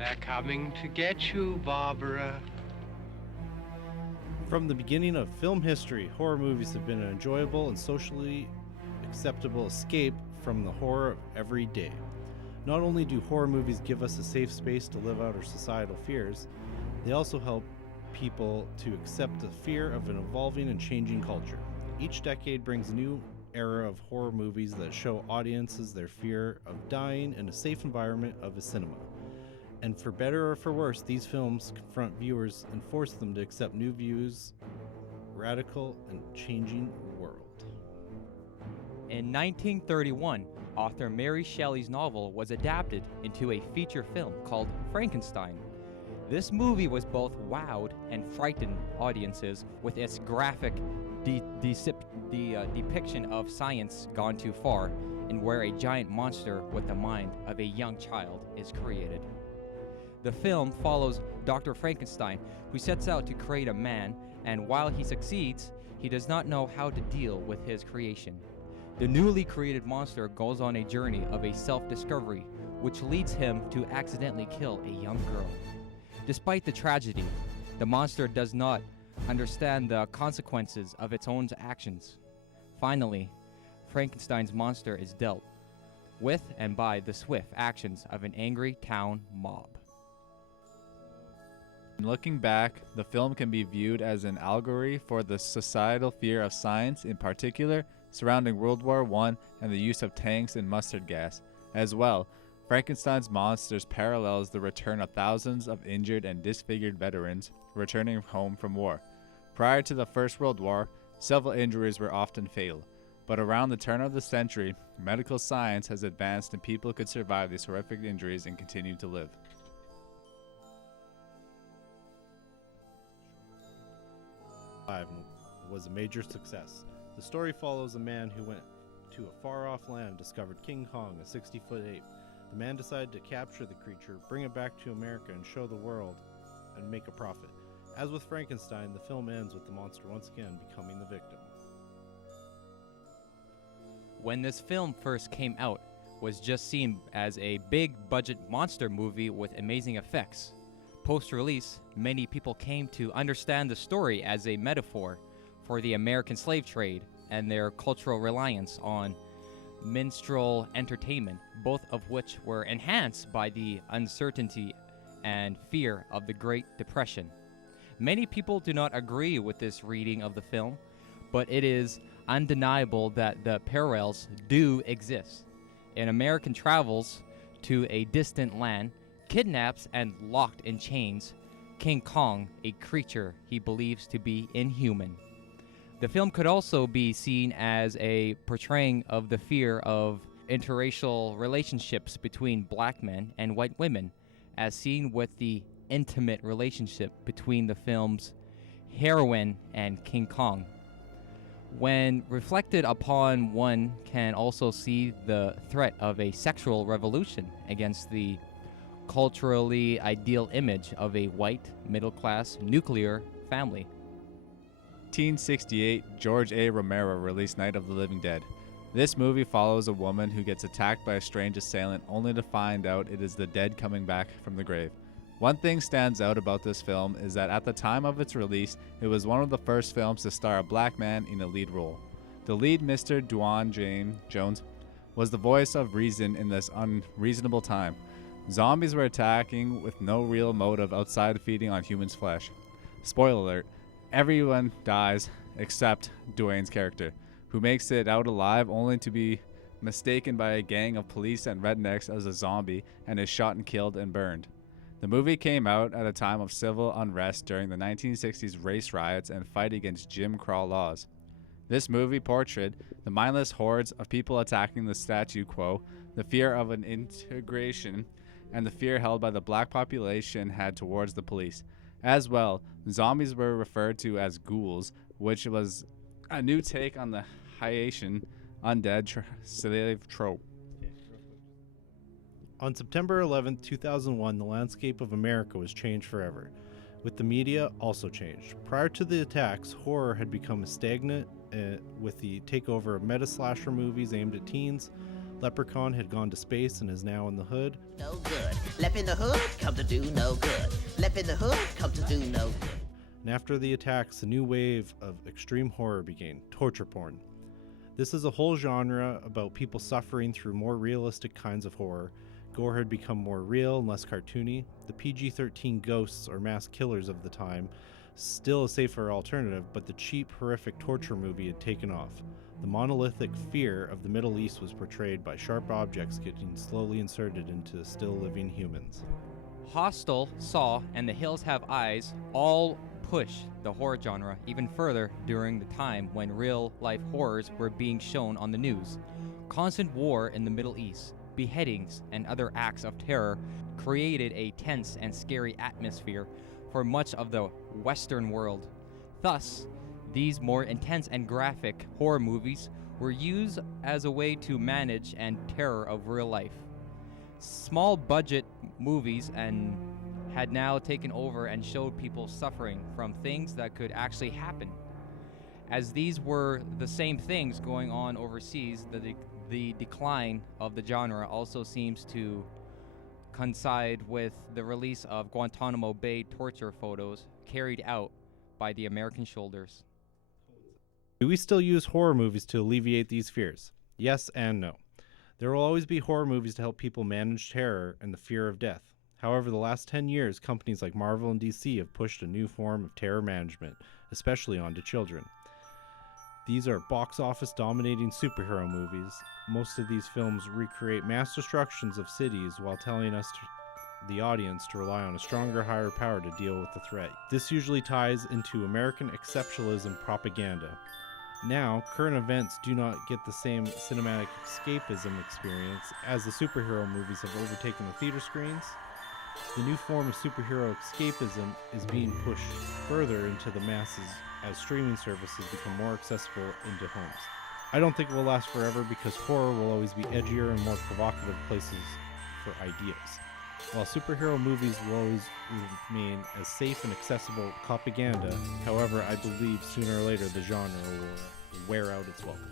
They're coming to get you, Barbara. From the beginning of film history, horror movies have been an enjoyable and socially acceptable escape from the horror of every day. Not only do horror movies give us a safe space to live out our societal fears, they also help people to accept the fear of an evolving and changing culture. Each decade brings a new era of horror movies that show audiences their fear of dying in a safe environment of a cinema. And for better or for worse, these films confront viewers and force them to accept new views, radical and changing world. In 1931, author Mary Shelley's novel was adapted into a feature film called Frankenstein. This movie was both wowed and frightened audiences with its graphic depiction of science gone too far, and where a giant monster with the mind of a young child is created. The film follows Dr. Frankenstein, who sets out to create a man, and while he succeeds, he does not know how to deal with his creation. The newly created monster goes on a journey of a self-discovery, which leads him to accidentally kill a young girl. Despite the tragedy, the monster does not understand the consequences of its own actions. Finally, Frankenstein's monster is dealt with and by the swift actions of an angry town mob. Looking back, the film can be viewed as an allegory for the societal fear of science, in particular surrounding World War I and the use of tanks and mustard gas. As well, Frankenstein's monsters parallels the return of thousands of injured and disfigured veterans returning home from war. Prior to the First World War, several injuries were often fatal, but around the turn of the century, medical science has advanced and people could survive these horrific injuries and continue to live. Was a major success. The story follows a man who went to a far-off land and discovered King Kong, a 60-foot ape. The man decided to capture the creature, bring it back to America, and show the world and make a profit. As with Frankenstein, the film ends with the monster once again becoming the victim. When this film first came out, it was just seen as a big-budget monster movie with amazing effects. Post-release, many people came to understand the story as a metaphor for the American slave trade and their cultural reliance on minstrel entertainment, both of which were enhanced by the uncertainty and fear of the Great Depression. Many people do not agree with this reading of the film, but it is undeniable that the parallels do exist. In American travels to a distant land, kidnaps and locked in chains King Kong, a creature he believes to be inhuman. The film could also be seen as a portraying of the fear of interracial relationships between black men and white women, as seen with the intimate relationship between the film's heroine and King Kong. When reflected upon, one can also see the threat of a sexual revolution against the culturally ideal image of a white, middle-class, nuclear family. 1968, George A. Romero released Night of the Living Dead. This movie follows a woman who gets attacked by a strange assailant only to find out it is the dead coming back from the grave. One thing stands out about this film is that at the time of its release, it was one of the first films to star a black man in a lead role. The lead, Mr. Dwayne Jones, was the voice of reason in this unreasonable time. Zombies were attacking with no real motive outside feeding on humans' flesh. Spoiler alert, everyone dies except Dwayne's character, who makes it out alive only to be mistaken by a gang of police and rednecks as a zombie and is shot and killed and burned. The movie came out at a time of civil unrest during the 1960s race riots and fight against Jim Crow laws. This movie portrayed the mindless hordes of people attacking the statu quo, the fear of an integration, and the fear held by the black population had towards the police. As well, zombies were referred to as ghouls, which was a new take on the Haitian undead slave trope. On September 11, 2001, the landscape of America was changed forever, with the media also changed. Prior to the attacks, horror had become stagnant with the takeover of meta-slasher movies aimed at teens. Leprechaun had gone to space and is now in the hood. No good. Left in the hood, come to do no good. Left in the hood, come to do no good. And after the attacks, a new wave of extreme horror began, torture porn. This is a whole genre about people suffering through more realistic kinds of horror. Gore had become more real and less cartoony. The PG-13 ghosts or mass killers of the time, still a safer alternative, but the cheap, horrific torture movie had taken off. The monolithic fear of the Middle East was portrayed by sharp objects getting slowly inserted into still living humans. Hostel, Saw, and The Hills Have Eyes all push the horror genre even further during the time when real-life horrors were being shown on the news. Constant war in the Middle East, beheadings, and other acts of terror created a tense and scary atmosphere for much of the Western world. Thus, these more intense and graphic horror movies were used as a way to manage and terror of real life. Small budget movies and had now taken over and showed people suffering from things that could actually happen. As these were the same things going on overseas, the decline of the genre also seems to coincide with the release of Guantanamo Bay torture photos carried out by the American soldiers. Do we still use horror movies to alleviate these fears? Yes and no. There will always be horror movies to help people manage terror and the fear of death. However, the last 10 years, companies like Marvel and DC have pushed a new form of terror management, especially onto children. These are box office dominating superhero movies. Most of these films recreate mass destructions of cities while telling us, the audience, to rely on a stronger, higher power to deal with the threat. This usually ties into American exceptionalism propaganda. Now, current events do not get the same cinematic escapism experience as the superhero movies have overtaken the theater screens. The new form of superhero escapism is being pushed further into the masses as streaming services become more accessible into homes. I don't think it will last forever because horror will always be edgier and more provocative places for ideas. While superhero movies will always remain as safe and accessible propaganda, however, I believe sooner or later the genre will wear out its welcome.